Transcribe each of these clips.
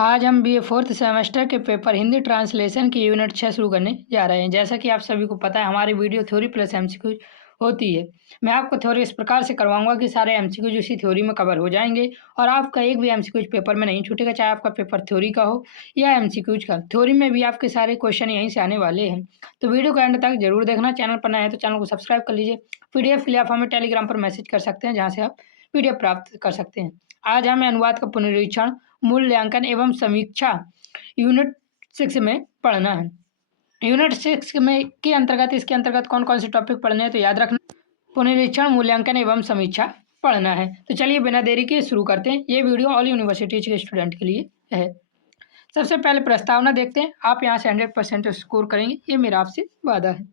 आज हम BA fourth semester के पेपर हिंदी ट्रांसलेशन की यूनिट 6 शुरू करने जा रहे हैं। जैसा कि आप सभी को पता है, हमारी वीडियो थ्योरी प्लस एमसीक्यू होती है। मैं आपको थ्योरी इस प्रकार से करवाऊंगा कि सारे एमसीक्यूज उसी थ्योरी में कवर हो जाएंगे और आपका एक भी एमसीक्यूज पेपर में नहीं छूटेगा, चाहे आपका पेपर थ्योरी का हो या एमसीक्यूज का। थ्योरी में भी आपके सारे क्वेश्चन यहीं से आने वाले हैं, तो वीडियो को एंड तक जरूर देखना। चैनल पर नए हैं तो चैनल को सब्सक्राइब कर लीजिए। पीडीएफ के लिए आप हमें टेलीग्राम पर मैसेज कर सकते हैं, जहाँ से आप पीडीएफ प्राप्त कर सकते हैं। आज हमें अनुवाद का पुनरीक्षण, मूल्यांकन एवं समीक्षा यूनिट 6 में पढ़ना है। यूनिट 6 में के अंतर्गत इसके अंतर्गत कौन कौन से टॉपिक पढ़ने हैं तो याद रखना, पुनरीक्षण, मूल्यांकन एवं समीक्षा पढ़ना है। तो चलिए बिना देरी के शुरू करते हैं। ये वीडियो ऑल यूनिवर्सिटी के स्टूडेंट के लिए है। सबसे पहले प्रस्तावना देखते हैं। आप यहाँ से 100% स्कोर करेंगे, ये मेरा आपसे वादा है।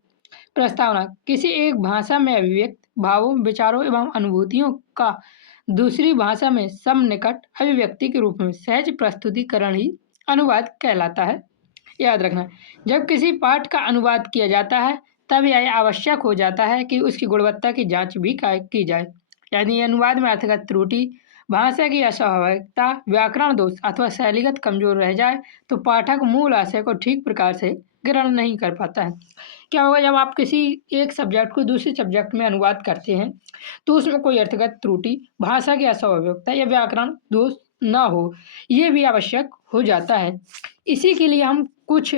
प्रस्तावना: किसी एक भाषा में अभिव्यक्त भावों, विचारों एवं अनुभूतियों का दूसरी भाषा में समनिकट अभिव्यक्ति के रूप में सहज प्रस्तुतिकरण ही अनुवाद कहलाता है। याद रखना, जब किसी पाठ का अनुवाद किया जाता है तब यह आवश्यक हो जाता है कि उसकी गुणवत्ता की जांच भी की जाए। यदि अनुवाद में अर्थगत त्रुटि, भाषा की अस्वाभाविकता, व्याकरण दोष अथवा शैलीगत कमजोर रह जाए तो पाठक मूल आशय को ठीक प्रकार से ग्रहण नहीं कर पाता है। क्या होगा, जब आप किसी एक सब्जेक्ट को दूसरे सब्जेक्ट में अनुवाद करते हैं तो उसमें कोई अर्थगत त्रुटि, भाषा की अस्वाभाविकता या व्याकरण दोष ना हो, ये भी आवश्यक हो जाता है। इसी के लिए हम कुछ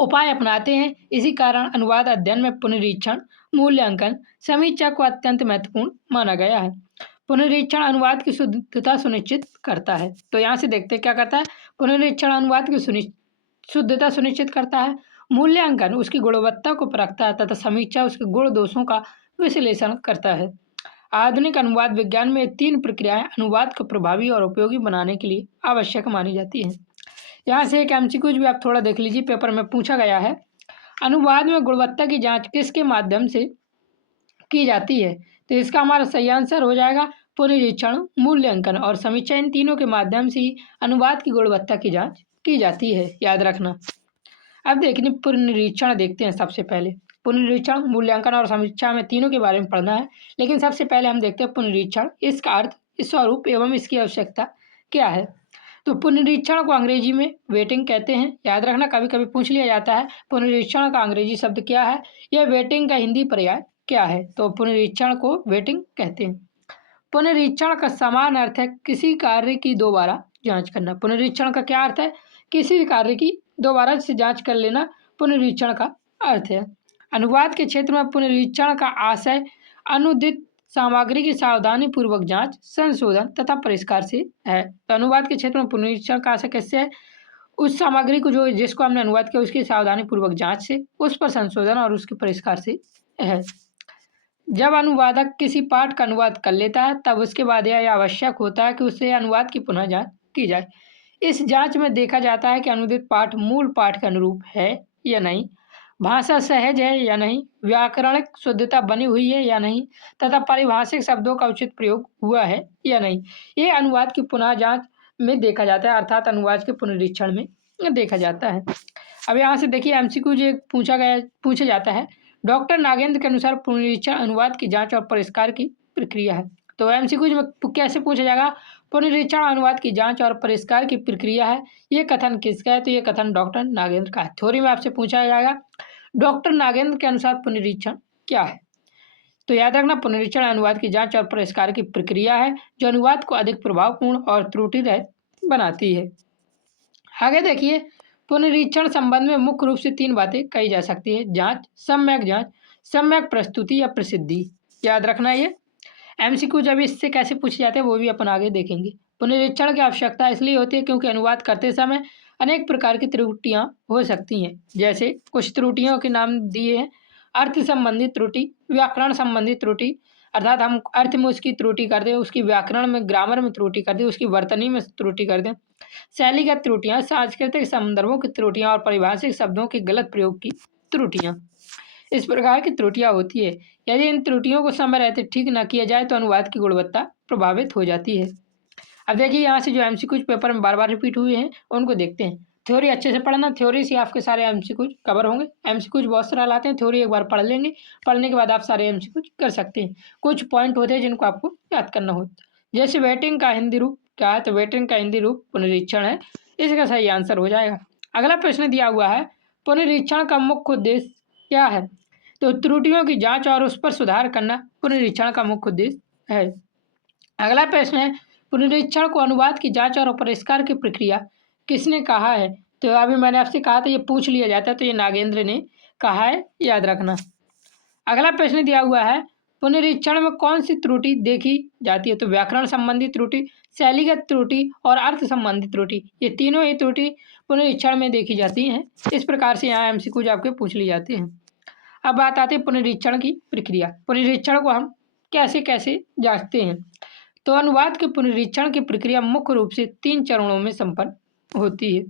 उपाय अपनाते हैं। इसी कारण अनुवाद अध्ययन में पुनरीक्षण, मूल्यांकन, समीक्षा को अत्यंत महत्वपूर्ण माना गया है। पुनरीक्षण अनुवाद की शुद्धता सुनिश्चित करता है। तो यहाँ से देखते हैं क्या करता है। पुनरीक्षण अनुवाद की शुद्धता सुनिश्चित करता है। मूल्यांकन उसकी गुणवत्ता को परखता है तथा समीक्षा उसके गुण दोषों का विश्लेषण करता है। आधुनिक अनुवाद विज्ञान में 3 प्रक्रियाएं अनुवाद को प्रभावी और उपयोगी बनाने के लिए आवश्यक मानी जाती हैं। यहाँ से एक एमसीक्यूज भी आप थोड़ा देख लीजिए, पेपर में पूछा गया है। अनुवाद में गुणवत्ता की जांच किसके माध्यम से की जाती है? तो इसका हमारा सही आंसर हो जाएगा पुनरीक्षण, मूल्यांकन और समीक्षा। इन तीनों के माध्यम से ही अनुवाद की गुणवत्ता की जांच की जाती है, याद रखना। अब देखिए पुनरीक्षण देखते हैं। सबसे पहले पुनरीक्षण, मूल्यांकन और समीक्षा में तीनों के बारे में पढ़ना है, लेकिन सबसे पहले हम देखते हैं पुनरीक्षण, इसका अर्थ, स्वरूप एवं इसकी आवश्यकता क्या है। तो पुनरीक्षण को अंग्रेजी में वेटिंग कहते हैं। याद रखना, कभी कभी पूछ लिया जाता है पुनरीक्षण का अंग्रेजी शब्द क्या है, यह वेटिंग का हिंदी पर्याय क्या है। तो पुनरीक्षण को वेटिंग कहते हैं। पुनरीक्षण का समान अर्थ है किसी कार्य की दोबारा जांच करना। पुनरीक्षण का क्या अर्थ है? किसी भी कार्य की दोबारा से जांच कर लेना पुनरीक्षण का अर्थ है। अनुवाद के क्षेत्र में पुनरीक्षण का आशय अनुदित सामग्री की सावधानी पूर्वक जांच, संशोधन तथा परिष्कार से है। तो अनुवाद के क्षेत्र में पुनरीक्षण का आशय कैसे है? उस सामग्री को जिसको हमने अनुवाद किया उसकी सावधानी पूर्वक जांच से, उस पर संशोधन और उसके परिष्कार से है। जब अनुवादक किसी पाठ का अनुवाद कर लेता है तब उसके बाद यह आवश्यक होता है कि उसे अनुवाद की पुनः जांच की जाए। इस जांच में देखा जाता है कि अनुदित पाठ मूल पाठ के अनुरूप है या नहीं, भाषा सहज है या नहीं, व्याकरणिक शुद्धता बनी हुई है या नहीं, तथा पारिभाषिक शब्दों का उचित प्रयोग हुआ है या नहीं। ये अनुवाद की पुनः जांच में देखा जाता है, अर्थात अनुवाद के पुनरीक्षण में देखा जाता है। अब यहाँ से देखिए एमसीक्यू जो पूछा जाता है, डॉक्टर नागेंद्र के अनुसार पुनरीक्षण अनुवाद की जांच और परिष्कार की प्रक्रिया है। तो एमसीक्यू में कैसे पूछा जाएगा? पुनरीक्षण अनुवाद की जांच और परिष्कार की प्रक्रिया है, ये कथन किसका है? तो ये कथन डॉक्टर नागेंद्र का है। थ्योरी में आपसे पूछा जाएगा डॉक्टर नागेंद्र के अनुसार पुनरीक्षण क्या है? तो याद रखना, पुनरीक्षण अनुवाद की जांच और परिष्कार की प्रक्रिया है जो अनुवाद को अधिक प्रभावपूर्ण और त्रुटि रहित बनाती है। आगे देखिए, पुनरीक्षण संबंध में मुख्य रूप से 3 बातें कही जा सकती है: जांच, सम्यक प्रस्तुति या प्रसिद्धि। याद रखना, ये एमसीक्यू जब इससे कैसे पूछे जाते हैं वो भी अपन आगे देखेंगे। पुनरीक्षण की आवश्यकता इसलिए होती है क्योंकि अनुवाद करते समय अनेक प्रकार की त्रुटियां हो सकती हैं। जैसे कुछ त्रुटियों के नाम दिए हैं: अर्थ संबंधी त्रुटि, व्याकरण संबंधी त्रुटि, अर्थात हम अर्थ में उसकी त्रुटि कर दें, उसकी व्याकरण में ग्रामर में त्रुटि कर दें, उसकी वर्तनी में त्रुटि कर दें, शैलीगत त्रुटियां, सांस्कृतिक संदर्भों की त्रुटियां और पारिभाषिक शब्दों के गलत प्रयोग की त्रुटियां। इस प्रकार की त्रुटियां होती है। यदि इन त्रुटियों को समय रहते ठीक न किया जाए तो अनुवाद की गुणवत्ता प्रभावित हो जाती है। अब देखिए, यहाँ से जो एमसीक्यूज पेपर में बार बार रिपीट हुए हैं उनको देखते हैं। थ्योरी अच्छे से पढ़ना, थ्योरी से आपके सारे एमसीक्यूज कवर होंगे। एमसीक्यूज बहुत सारा लाते हैं, थ्योरी एक बार पढ़ लेंगे, पढ़ने के बाद आप सारे एमसीक्यूज कर सकते हैं। कुछ पॉइंट होते हैं जिनको आपको याद करना होता है। जैसे वेटिंग का हिंदी रूप क्या है? तो वेटरिंग का हिंदी रूप पुनरीक्षण है, इसका सही आंसर हो जाएगा। अगला प्रश्न दिया हुआ है, पुनरीक्षण का मुख्य उद्देश्य क्या है? तो त्रुटियों की जांच और उस पर सुधार करना पुनरीक्षण का मुख्य उद्देश्य है। अगला प्रश्न है, पुनरीक्षण को अनुवाद की जांच और परिष्कार की प्रक्रिया किसने कहा है? तो अभी मैंने आपसे कहा था ये पूछ लिया जाता है, तो ये नागेंद्र ने कहा है, याद रखना। अगला प्रश्न दिया हुआ है, पुनरीक्षण में कौन सी त्रुटि देखी जाती है? तो व्याकरण संबंधी त्रुटि, शैलीगत त्रुटि और अर्थ संबंधी त्रुटि, ये तीनों ही त्रुटि पुनरीक्षण में देखी जाती हैं। इस प्रकार से यहाँ एमसीक्यू आपके पूछ ली जाती हैं। अब बात आती है पुनरीक्षण की प्रक्रिया। पुनरीक्षण को हम कैसे कैसे जांचते हैं? तो अनुवाद के पुनरीक्षण की प्रक्रिया मुख्य रूप से 3 चरणों में संपन्न होती है।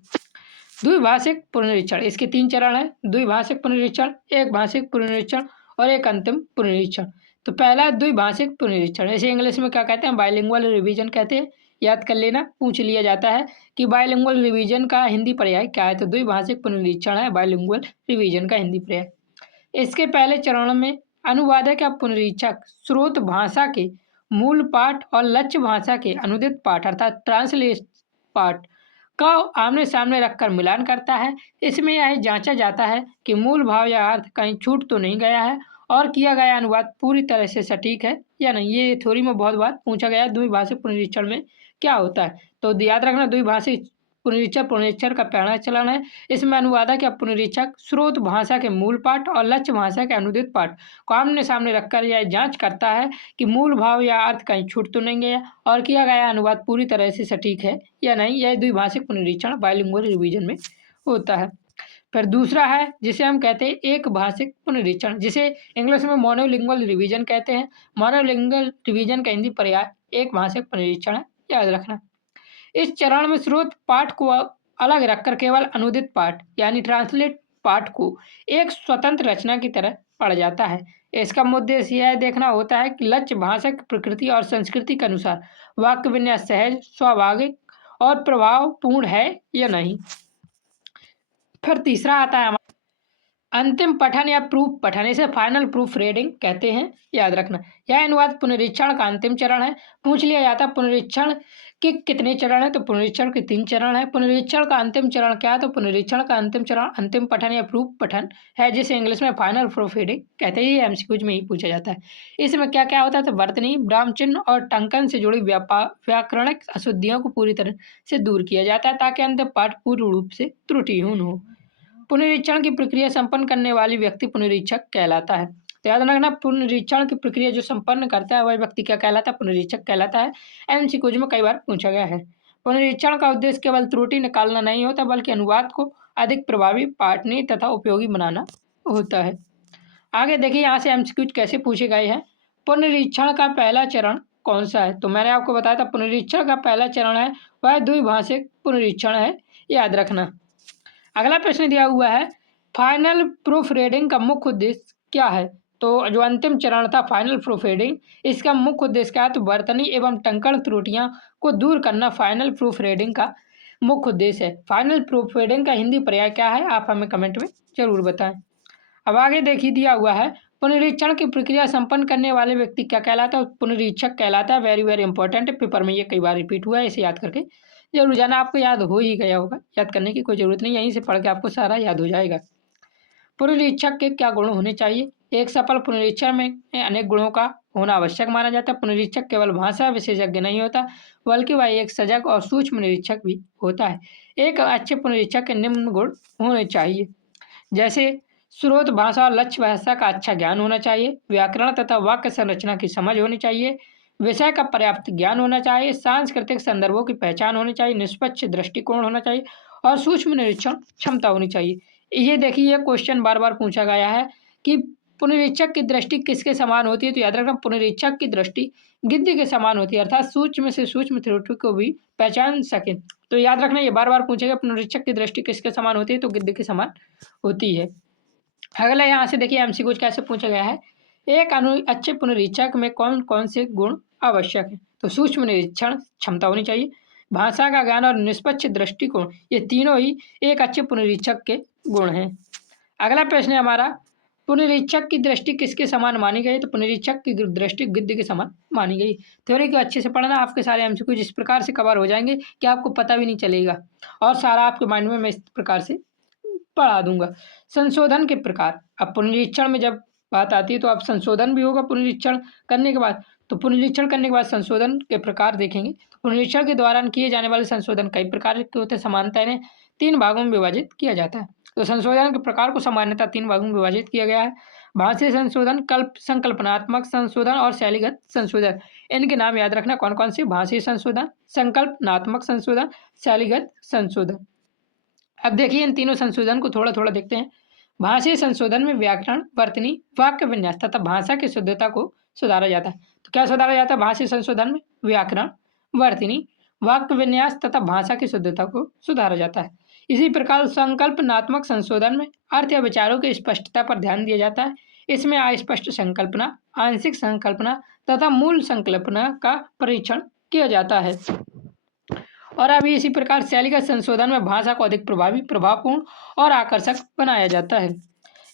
द्विभाषिक पुनरीक्षण, इसके 3 चरण हैं। द्विभाषिक पुनरीक्षण, एक भाषिक पुनरीक्षण और एक अंतिम पुनरीक्षण। तो पहला द्विभाषिक पुनरीक्षण, इसे इंग्लिश में क्या कहते हैं? बाइलिंगुअल रिवीजन कहते हैं। याद कर लेना, पूछ लिया जाता है कि बाइलिंगुअल रिवीजन का हिंदी पर्याय क्या है? तो द्विभाषिक पुनरीक्षण है बाइलिंगुअल रिवीजन का हिंदी पर्याय। इसके पहले चरण में अनुवादक या पुनरीक्षक स्रोत भाषा के मूल पाठ और लक्ष्य भाषा के अनुदित पाठ अर्थात ट्रांसलेट पाठ का आमने सामने रखकर मिलान करता है। इसमें यह जांचा जाता है कि मूल भाव या अर्थ कहीं छूट तो नहीं गया है और किया गया अनुवाद पूरी तरह से सटीक है या नहीं। ये थ्योरी में बहुत बार पूछा गया है, द्विभाषिक पुनरीक्षण में क्या होता है? तो याद रखना, द्विभाषिक पुनरीक्षण का पहला चरण है। इसमें अनुवादक या पुनरीक्षक स्रोत भाषा के मूल पाठ और लक्ष्य भाषा के अनुदित पाठ को आमने सामने रखकर यह जांच करता है कि मूल भाव या अर्थ कहीं छूट तो नहीं गया और किया गया अनुवाद पूरी तरह से सटीक है या नहीं। यह द्विभाषिक पुनरीक्षण बाइलिंगुअल रिवीजन में होता है। फिर दूसरा है जिसे हम कहते हैं एक भाषिक पुनरीक्षण, जिसे इंग्लिश में मोनोलिंगुअल रिवीजन कहते हैं। मोनोलिंगुअल रिवीजन का हिंदी पर्याय एक भाषिक पुनरीक्षण है, याद रखना। इस चरण में स्रोत पाठ को अलग रखकर केवल अनुदित पाठ यानी ट्रांसलेट पाठ को एक स्वतंत्र रचना की तरह पढ़ा जाता है। इसका उद्देश्य यह देखना होता है कि लक्ष्य भाषा की प्रकृति और संस्कृति के अनुसार वाक्य विन्यास सहज, स्वाभाविक और प्रभावपूर्ण है या नहीं। फिर तीसरा आता है अंतिम पठन या प्रूफ पठन, इसे फाइनल प्रूफ रीडिंग कहते हैं, याद रखना। यह अनुवाद पुनरीक्षण का अंतिम चरण है। पूछ लिया जाता है पुनरीक्षण के कितने चरण है? तो पुनरीक्षण के 3 चरण है। पुनरीक्षण का अंतिम चरण क्या है? तो पुनरीक्षण का अंतिम चरण अंतिम पठन या प्रूफ पठन है, जिसे इंग्लिश में फाइनल प्रूफ रीडिंग कहते हैं। ये एमसीक्यूज में ही पूछा जाता है। इसमें क्या क्या होता है? तो वर्तनी, विराम चिन्ह और टंकन से जुड़ी व्याकरणिक अशुद्धियों को पूरी तरह से दूर किया जाता है ताकि अंतिम पाठ पूर्ण रूप से त्रुटिहीन हो। पुनरीक्षण की प्रक्रिया संपन्न करने वाली व्यक्ति पुनरीक्षक कहलाता है। तो याद रखना, पुनरीक्षण की प्रक्रिया जो संपन्न करता है वह व्यक्ति क्या कहलाता है? पुनरीक्षक कहलाता है। एमसीक्यूज में कई बार पूछा गया है। पुनरीक्षण का उद्देश्य केवल त्रुटि निकालना नहीं होता बल्कि अनुवाद को अधिक प्रभावी, पाठनीय तथा उपयोगी बनाना होता है। आगे देखिए यहाँ से एमसीक्यूज कैसे पूछे गए हैं। पुनरीक्षण का पहला चरण कौन सा है? तो मैंने आपको बताया था पुनरीक्षण का पहला चरण है वह द्विभाषिक पुनरीक्षण है, याद रखना। अगला प्रश्न दिया हुआ है, फाइनल प्रूफ रीडिंग का मुख्य उद्देश्य क्या है? तो जो अंतिम चरण था फाइनल प्रूफ रीडिंग, इसका मुख्य उद्देश्य क्या है? तो वर्तनी एवं टंकण त्रुटियां को दूर करना फाइनल प्रूफ रीडिंग का मुख्य उद्देश्य है। फाइनल प्रूफ रीडिंग का हिंदी पर्याय क्या है? आप हमें कमेंट में जरूर बताएं। अब आगे देखिए दिया हुआ है, पुनरीक्षण की प्रक्रिया संपन्न करने वाले व्यक्ति क्या कहलाता है? पुनरीक्षक कहलाता है। वेरी वेरी इंपॉर्टेंट है, पेपर में ये कई बार रिपीट हुआ है, इसे याद करके जरूर जाना। आपको याद हो ही गया होगा, याद करने की कोई जरूरत नहीं, यहीं से पढ़ के आपको सारा याद हो जाएगा। पुनरीक्षक के क्या गुण होने चाहिए? एक सफल पुनरीक्षण में अनेक गुणों का होना आवश्यक माना जाता है। पुनरीक्षक केवल भाषा विशेषज्ञ नहीं होता बल्कि वह एक सजग और सूक्ष्म निरीक्षक भी होता है। एक अच्छे पुनरीक्षक के निम्न गुण होने चाहिए, जैसे स्रोत भाषा और लक्ष्य भाषा का अच्छा ज्ञान होना चाहिए, व्याकरण तथा वाक्य संरचना की समझ होनी चाहिए, विषय का पर्याप्त ज्ञान होना चाहिए, सांस्कृतिक संदर्भों की पहचान होनी चाहिए, निष्पक्ष दृष्टिकोण होना चाहिए और सूक्ष्म निरीक्षण क्षमता होनी चाहिए। ये देखिए, ये क्वेश्चन बार बार पूछा गया है कि पुनरीक्षक की दृष्टि किसके समान होती है? तो याद रखना, पुनरीक्षक की दृष्टि गिद्ध के समान होती है, अर्थात सूक्ष्म से सूक्ष्म त्रुटि को भी पहचान सके। तो याद रखना, ये बार बार पूछेगा पुनरीक्षक की दृष्टि किसके समान होती है? तो गिद्ध के समान होती है। अगला यहाँ से देखिए एमसीक्यू कैसे पूछा गया है, एक अच्छे पुनरीक्षक में कौन कौन से गुण आवश्यक है? तो सूक्ष्म निरीक्षण क्षमता होनी चाहिए, भाषा का ज्ञान और निष्पक्ष दृष्टिकोण, ये तीनों ही एक अच्छे पुनरीक्षक के गुण हैं। अगला प्रश्न है हमारा, पुनरीक्षक की दृष्टि किसके समान मानी गई? तो पुनरीक्षक की दृष्टि गिद्ध के समान मानी गई। थ्योरी को अच्छे से पढ़ना, आपके सारे एमसीक्यू इस प्रकार से कवर हो जाएंगे कि आपको पता भी नहीं चलेगा और सारा आपके माइंड में मैं इस प्रकार से पढ़ा दूंगा। संशोधन के प्रकार, अब पुनरीक्षण में जब बात आती है तो अब संशोधन भी होगा पुनरीक्षण करने के बाद। तो पुनरीक्षण करने के बाद संशोधन के प्रकार देखेंगे। तो पुनरीक्षण के दौरान किए जाने वाले संशोधन कई प्रकार के होते हैं। समानता इन्हें 3 भागों में विभाजित किया जाता है। तो संशोधन के प्रकार को सामान्यतः 3 भागों में विभाजित किया गया है। भाषीय संशोधन, संकल्पनात्मक संशोधन और शैलीगत संशोधन। इनके नाम याद रखना कौन कौन से? भाषीय संशोधन, संकल्पनात्मक संशोधन, शैलीगत संशोधन। अब देखिए इन तीनों संशोधन को थोड़ा थोड़ा देखते हैं। भाषीय संशोधन में व्याकरण, वर्तनी, वाक्य विन्यास तथा भाषा की शुद्धता को सुधारा जाता है। तो क्या सुधारा जाता है भाषीय संशोधन में? व्याकरण, वर्तनी, वाक्य विन्यास तथा भाषा की शुद्धता को सुधारा जाता है। इसी प्रकार संकल्पनात्मक संशोधन में अर्थ या विचारों की स्पष्टता पर ध्यान दिया जाता है। इसमें अस्पष्ट संकल्पना, आंशिक संकल्पना तथा मूल संकल्पना का परीक्षण किया जाता है। और अभी इसी प्रकार शैलीगत संशोधन में भाषा को अधिक प्रभावी, प्रभावपूर्ण और आकर्षक बनाया जाता है।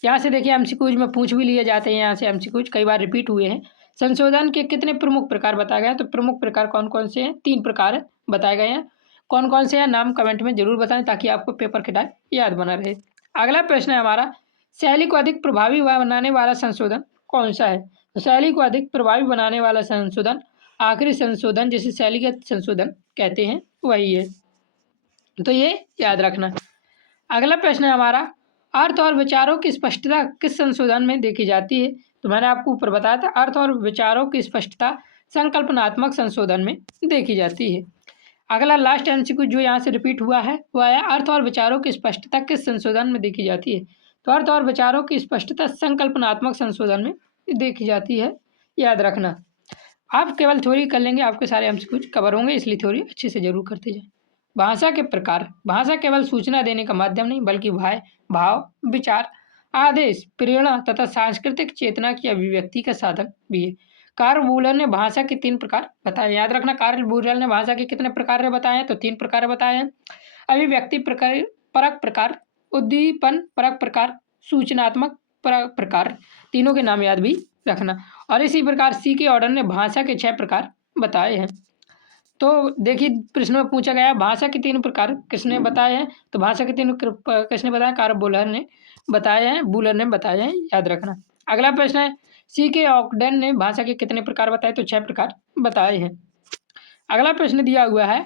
यहाँ से देखिए एमसीक्यूज में पूछ भी लिए जाते हैं, यहाँ से एमसीक्यूज कई बार रिपीट हुए हैं। संशोधन के कितने प्रमुख प्रकार बताए गए हैं? तो प्रमुख प्रकार कौन कौन से हैं? 3 प्रकार बताए गए हैं। कौन कौन से हैं नाम कमेंट में जरूर बताएं ताकि आपको पेपर के टाइम याद बना रहे। अगला प्रश्न है हमारा, शैली को अधिक प्रभावी बनाने वाला संशोधन कौन सा है? तो शैली को अधिक प्रभावी बनाने वाला संशोधन, आखिरी संशोधन जिसे शैलीगत संशोधन कहते हैं, वही है। तो ये याद रखना। अगला प्रश्न है हमारा, अर्थ और विचारों की स्पष्टता किस संशोधन में देखी जाती है? तो मैंने आपको ऊपर बताया था अर्थ और विचारों की स्पष्टता संकल्पनात्मक संशोधन में देखी जाती है। अगला लास्ट एमसीक्यू जो यहाँ से रिपीट हुआ है वह है, अर्थ और विचारों की स्पष्टता किस संशोधन में देखी जाती है? तो अर्थ और विचारों की स्पष्टता संकल्पनात्मक संशोधन में देखी जाती है, याद रखना। आप केवल थ्योरी कर लेंगे, आपके सारे एमसीक्यू कवर होंगे, इसलिए थ्योरी अच्छे से जरूर करते जाएं। भाषा के प्रकार, भाषा केवल सूचना देने का माध्यम नहीं बल्कि भाव, विचार, आदेश, प्रेरणा तथा सांस्कृतिक चेतना की अभिव्यक्ति का साधन भी है। कार्ल वूलर ने भाषा के 3 प्रकार बताए, याद रखना। कार्ल वूलर ने भाषा के कितने प्रकार बताए हैं? तो 3 प्रकार बताए हैं। अभिव्यक्ति परक प्रकार, उद्दीपन परक प्रकार, सूचनात्मक परक प्रकार। तीनों के नाम याद भी रखना। और इसी प्रकार सी के ऑर्डर ने भाषा के 6 प्रकार बताए हैं। तो देखिए प्रश्न में पूछा गया भाषा के 3 प्रकार किसने बताए हैं? तो भाषा के 3 किसने बताया? कार्ल वूलर ने बताए हैं, वूलर ने बताए हैं, याद रखना। अगला प्रश्न है, सी के ऑक्डेन ने भाषा के कितने प्रकार बताए? तो 6 प्रकार बताए हैं। अगला प्रश्न दिया हुआ है,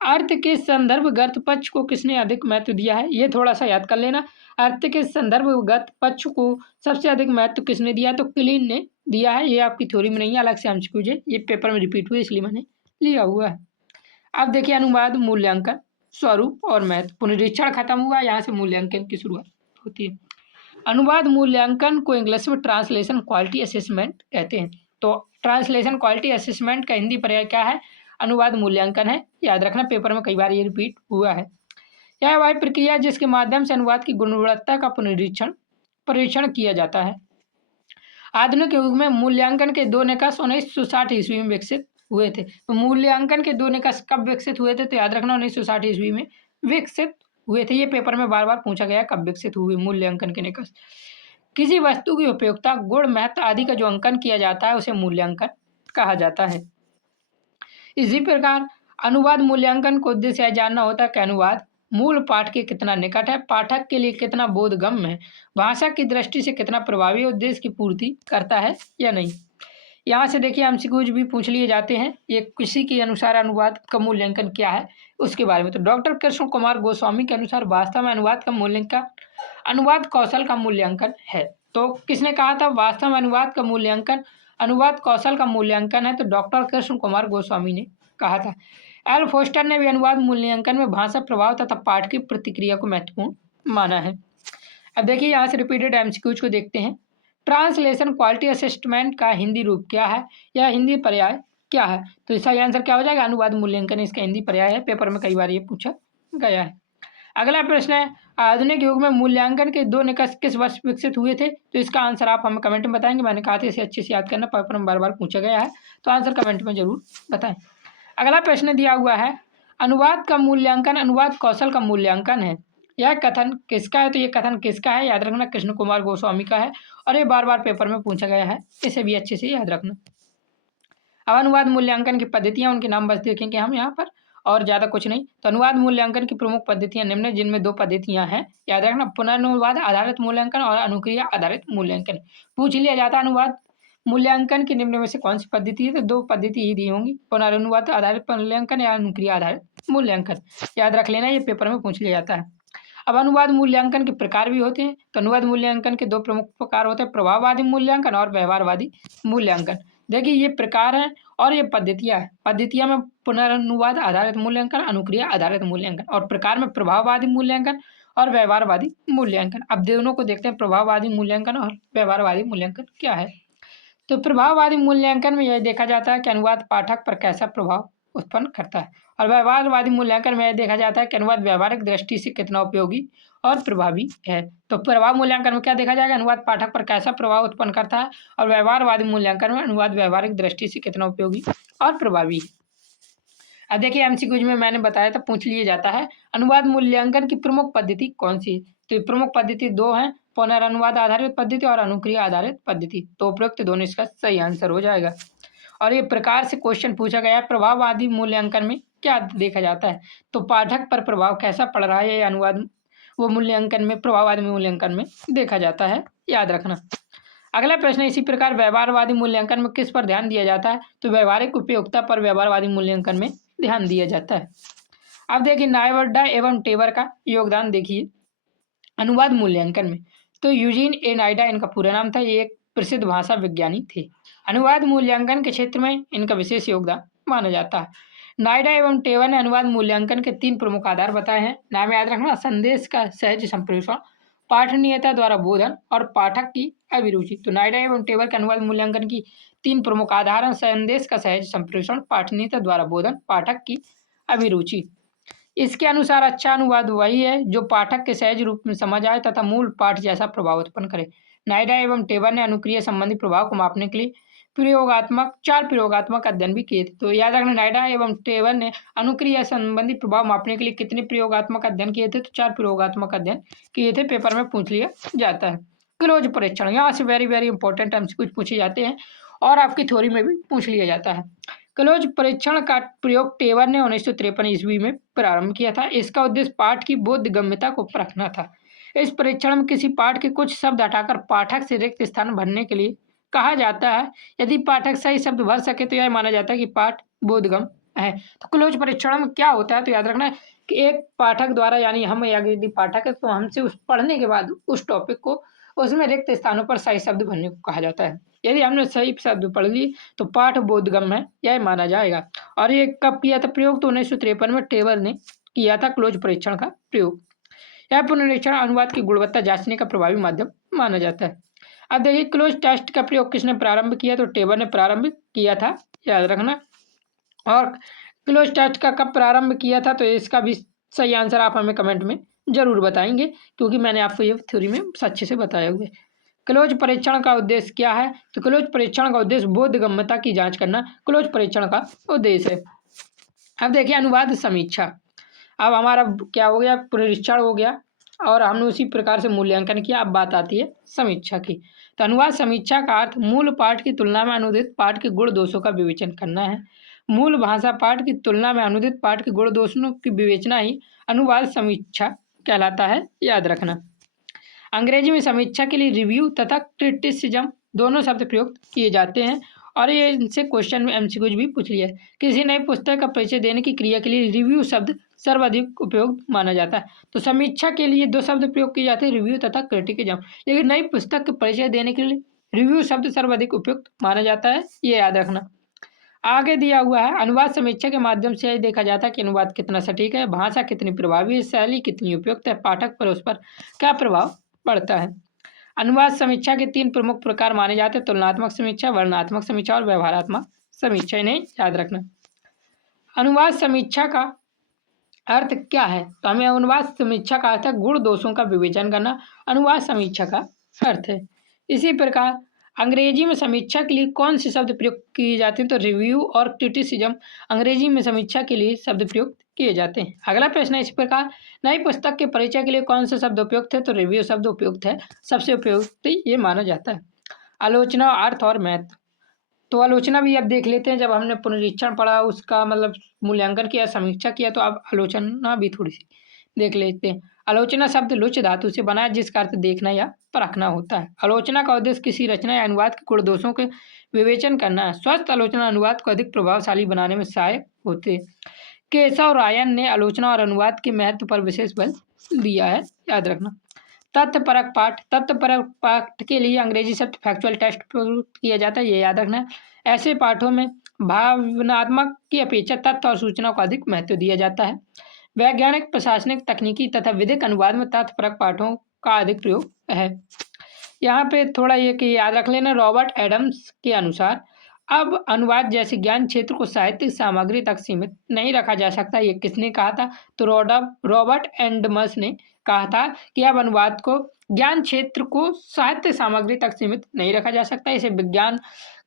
अर्थ के संदर्भगत पक्ष को किसने अधिक महत्व दिया है? ये थोड़ा सा याद कर लेना। अर्थ के संदर्भगत पक्ष को सबसे अधिक महत्व किसने दिया? तो क्लीन ने दिया है। ये आपकी थ्योरी में नहीं है, अलग से एमसीक्यू है, ये पेपर में रिपीट हुए इसलिए मैंने लिया हुआ है। अब देखिए अनुवाद, मूल्यांकन, स्वरूप और महत्व। पुनरीक्षण खत्म हुआ, यहाँ से मूल्यांकन की शुरुआत होती है। अनुवाद मूल्यांकन को इंग्लिश में ट्रांसलेशन क्वालिटी असेसमेंट कहते हैं। तो ट्रांसलेशन क्वालिटी असेसमेंट का हिंदी पर्याय क्या है? अनुवाद मूल्यांकन है, याद रखना, पेपर में कई बार ये रिपीट हुआ है। यह वह प्रक्रिया है जिसके माध्यम से अनुवाद की गुणवत्ता का परीक्षण किया जाता है। आधुनिक युग में मूल्यांकन के 2 निकाय 1960 ईस्वी में विकसित हुए थे। तो मूल्यांकन के 2 निकाय कब विकसित हुए थे? तो याद रखना 1960 ईस्वी में विकसित हुए थे। ये पेपर में बार बार पूछा गया कब विकसित हुए मूल्यांकन के निकाय। किसी वस्तु की उपयोगिता, गुण, महत्व आदि का जो अंकन किया जाता है उसे मूल्यांकन कहा जाता है। इसी प्रकार अनुवाद मूल्यांकन को उद्देश्य यह जानना होता है कि अनुवाद मूल पाठ के कितना निकट है, पाठक के लिए कितना बोधगम्य है, भाषा की दृष्टि से कितना प्रभावी, उद्देश्य की पूर्ति करता है या नहीं। यहाँ से देखिए एमसीक्यूज भी पूछ लिए जाते हैं, ये किसी के अनुसार अनुवाद का मूल्यांकन क्या है उसके बारे में। तो डॉक्टर कृष्ण कुमार गोस्वामी के अनुसार वास्तव में अनुवाद का मूल्यांकन अनुवाद कौशल का मूल्यांकन है। तो किसने कहा था वास्तव में अनुवाद का मूल्यांकन अनुवाद कौशल का मूल्यांकन है? तो डॉक्टर कृष्ण कुमार गोस्वामी ने कहा था। एल फोस्टर ने भी अनुवाद मूल्यांकन में भाषा प्रभाव तथा पाठ की प्रतिक्रिया को महत्वपूर्ण माना है। अब देखिए यहाँ से रिपीटेड एमसीक्यूज को देखते हैं। ट्रांसलेशन क्वालिटी असेसमेंट का हिंदी रूप क्या है या हिंदी पर्याय क्या है? तो इसका आंसर क्या हो जाएगा? अनुवाद मूल्यांकन इसका हिंदी पर्याय है, पेपर में कई बार ये पूछा गया है। अगला प्रश्न है, आधुनिक युग में मूल्यांकन के 2 निकाय किस वर्ष विकसित हुए थे? तो इसका आंसर आप हमें कमेंट में बताएंगे। मैंने कहा था इसे अच्छे से याद करना, पेपर में बार बार पूछा गया है, तो आंसर कमेंट में जरूर बताएं। अगला प्रश्न दिया हुआ है, अनुवाद का मूल्यांकन अनुवाद कौशल का मूल्यांकन है। यह कथन किसका है? तो ये कथन किसका है? याद रखना कृष्ण कुमार गोस्वामी का है और ये बार-बार पेपर में पूछा गया है, इसे भी अच्छे से याद रखना। अब अनुवाद मूल्यांकन की पद्धतियाँ, उनके नाम बस देखेंगे हम यहाँ पर और ज़्यादा कुछ नहीं। तो अनुवाद मूल्यांकन की प्रमुख पद्धतियाँ निम्न हैं, जिनमें 2 पद्धतियाँ हैं। याद रखना पुनर्नुवाद आधारित मूल्यांकन और अनुक्रिया आधारित मूल्यांकन। पूछ लिया जाता है अनुवाद मूल्यांकन की निम्न में से कौन सी पद्धति है? तो 2 पद्धति ही दी होंगी, पुनर्नुवाद आधारित मूल्यांकन या अनुक्रिया आधारित मूल्यांकन। याद रख लेना, ये पेपर में पूछ लिया जाता है। अब अनुवाद मूल्यांकन के प्रकार भी होते हैं। तो अनुवाद मूल्यांकन के 2 प्रमुख प्रकार होते हैं, प्रभाववादी मूल्यांकन और व्यवहारवादी मूल्यांकन। देखिए ये प्रकार हैं और ये पद्धतियाँ हैं। पद्धतियाँ में पुनर्नुवाद आधारित मूल्यांकन, अनुक्रिया आधारित मूल्यांकन, और प्रकार में प्रभाववादी मूल्यांकन और व्यवहारवादी मूल्यांकन। अब दोनों को देखते हैं, प्रभाववादी मूल्यांकन और व्यवहारवादी मूल्यांकन क्या है। तो प्रभाववादी मूल्यांकन में यह देखा जाता है कि अनुवाद पाठक पर कैसा प्रभाव उत्पन्न करता है, और व्यवहारवादी मूल्यांकन में यह देखा जाता है कि अनुवाद व्यावहारिक दृष्टि से कितना उपयोगी और प्रभावी है। तो प्रभाव मूल्यांकन में क्या देखा जाएगा? अनुवाद पाठक पर कैसा प्रभाव उत्पन्न करता है, और व्यवहारवादी मूल्यांकन में अनुवाद व्यावहारिक दृष्टि से कितना उपयोगी और प्रभावी है। अब देखिए एमसीक्यूज में मैंने बताया था, पूछ लिया जाता है अनुवाद मूल्यांकन की प्रमुख पद्धति कौन सी है? तो ये प्रमुख पद्धति 2 हैं, पुनर्नुवाद आधारित पद्धति और अनुक्रिया आधारित पद्धति। तो उपरोक्त दोनों इसका सही आंसर हो जाएगा। और ये प्रकार से क्वेश्चन पूछा गया है, प्रभाववादी मूल्यांकन में क्या देखा जाता है? तो पाठक पर प्रभाव कैसा पड़ रहा है, ये अनुवाद वो मूल्यांकन में, प्रभाववादी मूल्यांकन में देखा जाता है, याद रखना। अगला प्रश्न इसी प्रकार व्यवहारवादी मूल्यांकन में किस पर ध्यान दिया जाता है? तो व्यवहारिक उपयोगिता पर व्यवहारवादी मूल्यांकन में ध्यान दिया जाता है। अब देखिए नायवर्डा एवं टेबर का योगदान देखिए अनुवाद मूल्यांकन में। तो यूजीन ए नायडा इनका पूरा नाम था, ये एक प्रसिद्ध भाषा विज्ञानी थे। अनुवाद मूल्यांकन के क्षेत्र में इनका विशेष योगदान माना जाता है। नायडा एवं टेबर ने अनुवाद मूल्यांकन के 3 प्रमुख आधार बताए हैं। नाम याद रखना, संदेश का सहज संप्रेषण, पाठनीयता द्वारा बोधन और पाठक की अभिरुचि। तो नायडा एवं टेबर के अनुवाद मूल्यांकन की 3 प्रमुख आधार हैं, संदेश का सहज संप्रेषण, पाठनीयता द्वारा बोधन, पाठक की अभिरुचि। इसके अनुसार अच्छा अनुवाद वही है जो पाठक के सहज रूप में समझ आए तथा मूल पाठ जैसा प्रभाव उत्पन्न करे। नायडा एवं टेबर ने अनुक्रिया संबंधी प्रभाव को मापने के लिए 4 प्रयोगात्मक अध्ययन भी किए थे। तो याद रखना, नायडा एवं टेबर ने अनुक्रिया संबंधी प्रभाव मापने के लिए कितने प्रयोगात्मक अध्ययन किए थे? तो 4 प्रयोगात्मक अध्ययन किए थे, पेपर में पूछ लिया जाता है। क्लोज परीक्षण, यहाँ से वेरी वेरी इंपॉर्टेंट कुछ पूछे जाते हैं और आपकी थ्योरी में भी पूछ लिया जाता है। क्लोज परीक्षण का प्रयोग टेबर ने 1953 ईस्वी में प्रारंभ किया था। इसका उद्देश्य पाठ की बोधगम्यता को परखना था। इस परीक्षण में किसी पाठ के कुछ शब्द हटाकर पाठक से रिक्त स्थान भरने के लिए कहा जाता है। यदि पाठक सही शब्द भर सके तो यह माना जाता है कि पाठ बोधगम्य है। तो क्लोज परीक्षण में क्या होता है? तो याद रखना कि एक पाठक द्वारा, यानी हम यदि पाठक है तो हमसे उस पढ़ने के बाद उस टॉपिक को उसमें रिक्त स्थानों पर सही शब्द भरने को कहा जाता है। यदि हमने सही शब्द पढ़ लिए तो पाठ बोधगम्य है, यह माना जाएगा। और ये कब किया था प्रयोग? तो 1953 में टेबर ने किया था क्लोज परीक्षण का प्रयोग। यह पुनरीक्षण अनुवाद की गुणवत्ता जांचने का प्रभावी माध्यम माना जाता है। अब देखिए क्लोज टेस्ट का प्रयोग किसने प्रारंभ किया? तो टेबर ने प्रारंभ किया था, याद रखना। और क्लोज टेस्ट का कब प्रारंभ किया था? तो इसका भी सही आंसर आप हमें कमेंट में जरूर बताएंगे, क्योंकि मैंने आपको ये थ्योरी में अच्छे से बताया हुआ है। क्लोज परीक्षण का उद्देश्य क्या है? तो क्लोज परीक्षण का उद्देश्य बोधगम्यता की जांच करना क्लोज परीक्षण का उद्देश्य है। अब देखिए अनुवाद समीक्षा। अब हमारा क्या हो गया? पुनरीक्षण हो गया और हमने उसी प्रकार से मूल्यांकन किया। अब बात आती है समीक्षा की। तो अनुवाद समीक्षा का अर्थ मूल पाठ की तुलना में अनुदित पाठ के गुण दोषों का विवेचन करना है। मूल भाषा पाठ की तुलना में अनुदित पाठ के गुण दोषों की विवेचना ही अनुवाद समीक्षा कहलाता है, याद रखना। अंग्रेजी में समीक्षा के लिए रिव्यू तथा क्रिटिसिज्म दोनों शब्द प्रयुक्त किए जाते हैं और ये इनसे क्वेश्चन में एमसीक्यूज भी पूछ लिया है। किसी नई पुस्तक का परिचय देने की क्रिया के लिए रिव्यू शब्द सर्वाधिक उपयोग माना जाता है। तो समीक्षा के लिए 2 शब्द प्रयोग किए जाते हैं, रिव्यू तथा क्रिटिसिज्म। लेकिन नई पुस्तक का परिचय देने के लिए रिव्यू शब्द सर्वाधिक उपयुक्त माना जाता है, ये याद रखना। आगे दिया हुआ है अनुवाद समीक्षा के माध्यम से यह देखा जाता है कि अनुवाद कितना सटीक है, भाषा कितनी प्रभावी है, शैली कितनी उपयुक्त है, पाठक पर उस पर क्या प्रभाव पड़ता है। अनुवाद समीक्षा के 3 प्रमुख प्रकार माने जाते हैं, तुलनात्मक समीक्षा, वर्णनात्मक समीक्षा और व्यवहारात्मक समीक्षा। इन्हें याद रखना। अनुवाद समीक्षा का अर्थ क्या है? तो हमें अनुवाद समीक्षा का अर्थ है गुण दोषों का विवेचन करना, अनुवाद समीक्षा का अर्थ है। इसी प्रकार अंग्रेजी में समीक्षा के लिए कौन से शब्द प्रयोग किए जाते हैं? तो रिव्यू और क्रिटिसिज्म अंग्रेजी में समीक्षा के लिए शब्द प्रयोग किए जाते हैं। अगला प्रश्न है इस प्रकार, नई पुस्तक के परिचय के लिए कौन सा शब्द उपयुक्त है? तो रिव्यू शब्द उपयुक्त है, सबसे उपयुक्त ये माना जाता है। आलोचना, अर्थ और महत्व। तो आलोचना भी अब देख लेते हैं। जब हमने पुनरीक्षण पढ़ा, उसका मतलब मूल्यांकन किया, समीक्षा किया, तो अब आलोचना भी थोड़ी सी देख लेते हैं। आलोचना शब्द लुच धातु से बना है, जिसका अर्थ देखना या परखना होता है। आलोचना का उद्देश्य किसी रचना या अनुवाद के गुण दोषों के विवेचन करना है। स्वस्थ आलोचना अनुवाद को अधिक प्रभावशाली बनाने में सहायक होते हैं। केशव रायन ने आलोचना और अनुवाद के महत्व पर विशेष बल दिया है, याद रखना। तथ्यपरक पाठ, तथ्यपरक पाठ के लिए अंग्रेजी शब्द फैक्चुअल टेक्स्ट प्रयुक्त किया जाता है, ये याद रखना है। ऐसे पाठों में भावनात्मक की अपेक्षा तथ्य और सूचना को अधिक महत्व दिया जाता है। वैज्ञानिक, प्रशासनिक, तकनीकी तथा विधिक अनुवाद में तथ्यपरक पाठों का अधिक प्रयोग है। यहाँ पे थोड़ा ये कि याद रख लेना, रॉबर्ट एडम्स के अनुसार अब अनुवाद जैसे ज्ञान क्षेत्र को साहित्यिक सामग्री तक सीमित नहीं रखा जा सकता। ये किसने कहा था? तो रॉबर्ट एडम्स ने कहा था कि अब अनुवाद को ज्ञान क्षेत्र को साहित्य सामग्री तक सीमित नहीं रखा जा सकता, इसे विज्ञान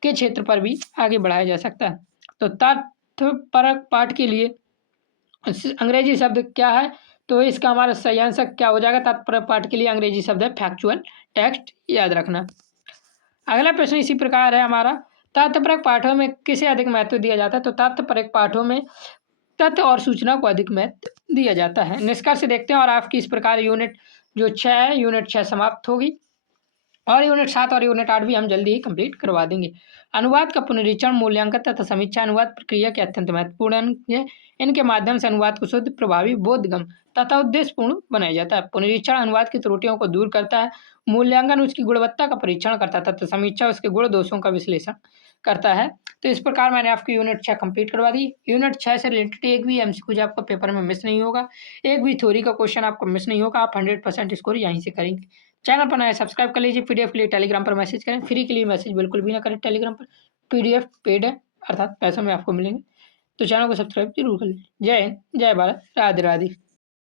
के क्षेत्र पर भी आगे बढ़ाया जा सकता है। तो तथ्यपरक पाठ के लिए अंग्रेजी शब्द क्या है? तो इसका हमारा सही आंसर क्या हो जाएगा? तथ्यपरक पाठ के लिए अंग्रेजी शब्द है फैक्चुअल टेक्स्ट, याद रखना। अगला प्रश्न इसी प्रकार है हमारा, तथ्यपरक पाठों में किसे अधिक महत्व दिया जाता है? तो तथ्यपरक पाठों में तथ्य और सूचना को अधिक महत्व दिया जाता है। निष्कर्ष देखते हैं और आपकी इस प्रकार यूनिट जो 6 है, यूनिट 6 समाप्त होगी और यूनिट 7 और यूनिट 8 भी हम जल्दी ही कंप्लीट करवा देंगे। अनुवाद का पुनरीक्षण, मूल्यांकन तथा समीक्षा अनुवाद प्रक्रिया के अत्यंत महत्वपूर्ण है। इनके माध्यम से अनुवाद को शुद्ध, प्रभावी, बोधगम्य तथा उद्देश्यपूर्ण बनाया जाता है। पुनरीक्षण अनुवाद की त्रुटियों को दूर करता है, मूल्यांकन उसकी गुणवत्ता का परीक्षण करता है तथा समीक्षा उसके गुण दोषों का विश्लेषण करता है। तो इस प्रकार मैंने आपकी यूनिट 6 कंप्लीट करवा दी। यूनिट 6 से रिलेटेड एक भी एमसीक्यू आपका पेपर में मिस नहीं होगा, एक भी थ्योरी का क्वेश्चन आपको मिस नहीं होगा। आप 100% स्कोर यहीं से करेंगे। चैनल पर नया सब्सक्राइब कर लीजिए। पीडीएफ के लिए टेलीग्राम पर मैसेज करें, फ्री के लिए मैसेज बिल्कुल भी ना करें टेलीग्राम पर, पीडीएफ पेड है अर्थात पैसों में आपको मिलेंगे। तो चैनल को सब्सक्राइब जरूर कर लीजिए। जय हिंद, जय भारत, राधे राधे।